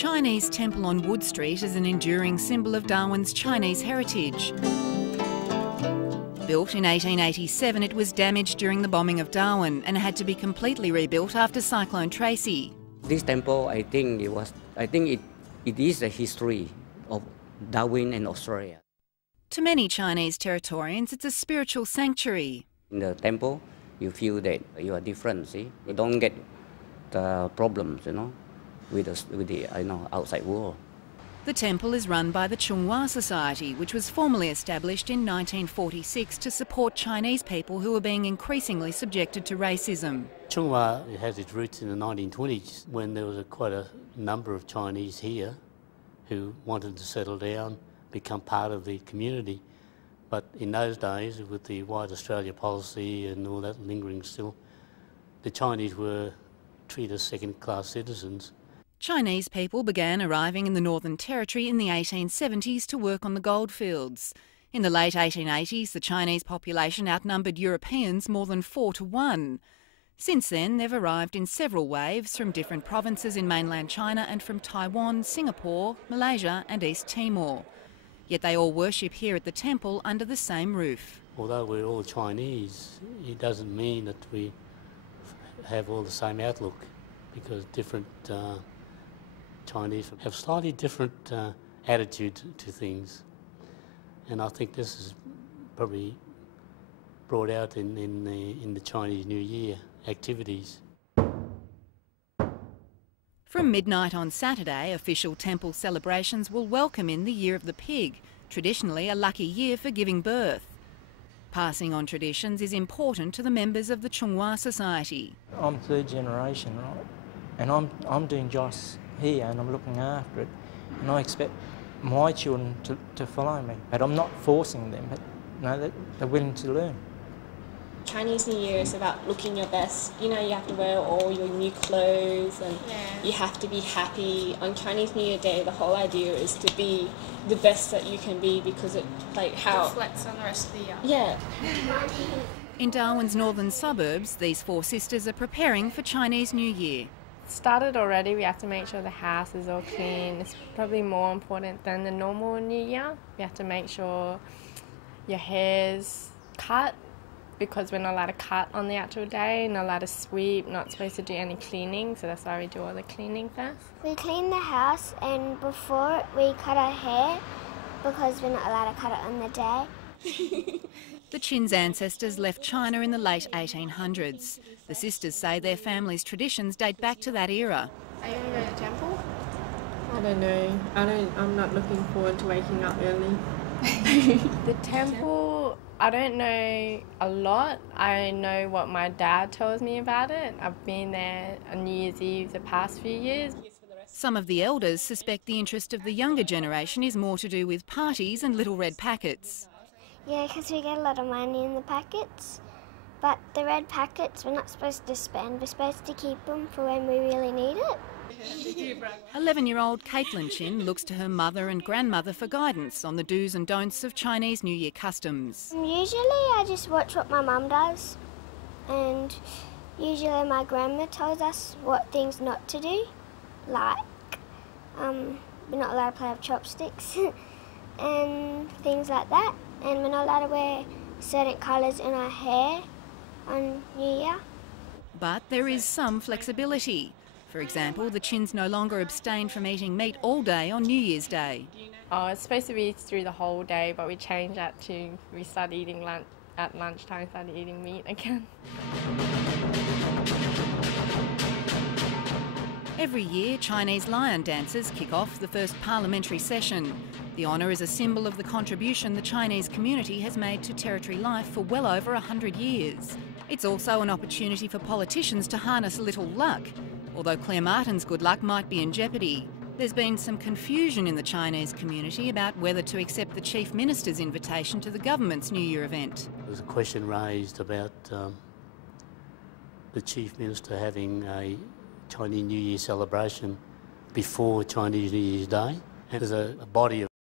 Chinese temple on Wood Street is an enduring symbol of Darwin's Chinese heritage. Built in 1887, it was damaged during the bombing of Darwin and had to be completely rebuilt after Cyclone Tracy. This temple, I think it is the history of Darwin and Australia. To many Chinese Territorians, it's a spiritual sanctuary. In the temple, you feel that you are different. See, you don't get the problems, with the outside world. The temple is run by the Chung Wah Society, which was formally established in 1946 to support Chinese people who were being increasingly subjected to racism. Chung Wah has its roots in the 1920s when there was quite a number of Chinese here who wanted to settle down, become part of the community. But in those days, with the White Australia policy and all that lingering still, the Chinese were treated as second-class citizens. Chinese people began arriving in the Northern Territory in the 1870s to work on the goldfields. In the late 1880s, the Chinese population outnumbered Europeans more than 4 to 1. Since then, they've arrived in several waves from different provinces in mainland China and from Taiwan, Singapore, Malaysia and East Timor. Yet they all worship here at the temple under the same roof. Although we're all Chinese, it doesn't mean that we have all the same outlook, because different Chinese have slightly different attitude to things, and I think this is probably brought out in the Chinese New Year activities. From midnight on Saturday, official temple celebrations will welcome in the Year of the Pig, traditionally a lucky year for giving birth. Passing on traditions is important to the members of the Chung Wah Society. I'm third generation, right? And I'm doing JOS here and I'm looking after it. And I expect my children to follow me. But I'm not forcing them, but no, they're willing to learn. Chinese New Year is about looking your best. You have to wear all your new clothes and you have to be happy. On Chinese New Year Day, the whole idea is to be the best that you can be, because it reflects on the rest of the year. Yeah. In Darwin's northern suburbs, these four sisters are preparing for Chinese New Year. Started already. We have to make sure the house is all clean. It's probably more important than the normal New Year. We have to make sure your hair's cut, because we're not allowed to cut on the actual day, not allowed to sweep, not supposed to do any cleaning, so that's why we do all the cleaning first. We clean the house, and before we cut our hair, because we're not allowed to cut it on the day. The Chin's ancestors left China in the late 1800s. The sisters say their family's traditions date back to that era. Are you going to go to the temple? I don't know. I'm not looking forward to waking up early. The temple, I don't know a lot. I know what my dad tells me about it. I've been there on New Year's Eve the past few years. Some of the elders suspect the interest of the younger generation is more to do with parties and little red packets. Yeah, because we get a lot of money in the packets. But the red packets we're not supposed to spend. We're supposed to keep them for when we really need it. 11-year-old Caitlin Chin looks to her mother and grandmother for guidance on the do's and don'ts of Chinese New Year customs. Usually I just watch what my mum does, and usually my grandma tells us what things not to do, like we're not allowed to play with chopsticks and things like that, and we're not allowed to wear certain colours in our hair on New Year. But there is some flexibility. For example, the Chins no longer abstain from eating meat all day on New Year's Day. Oh, it's supposed to be through the whole day, but we changed that to we start eating at lunchtime, started eating meat again. Every year, Chinese lion dancers kick off the first parliamentary session. The honour is a symbol of the contribution the Chinese community has made to Territory life for well over 100 years. It's also an opportunity for politicians to harness a little luck. Although Claire Martin's good luck might be in jeopardy, there's been some confusion in the Chinese community about whether to accept the Chief Minister's invitation to the government's New Year event. There's a question raised about the Chief Minister having a Chinese New Year celebration before Chinese New Year's Day. And there's a body